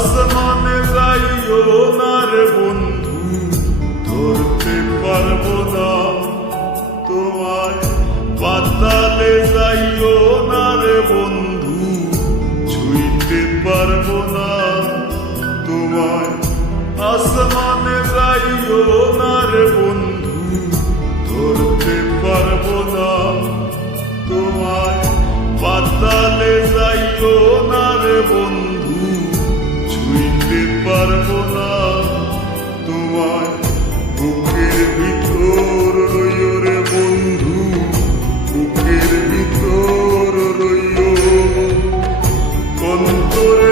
আসমানে যাইও না রে বন্ধু, ধরতে পারবো না তোমায়। পাতালে যাইও না রে বন্ধু, ছুঁইতে পারবো না তোমায়। আসমানে যাইও না রে বন্ধু, ধরতে পারবো না তোমায়। পাতালে যাইও না রে বন্ধু, ছুঁইতে পারবো না তোমায়। বুকের ভিতর রইও রে বন্ধু, বুকের ভিতর রইও, অন্তরে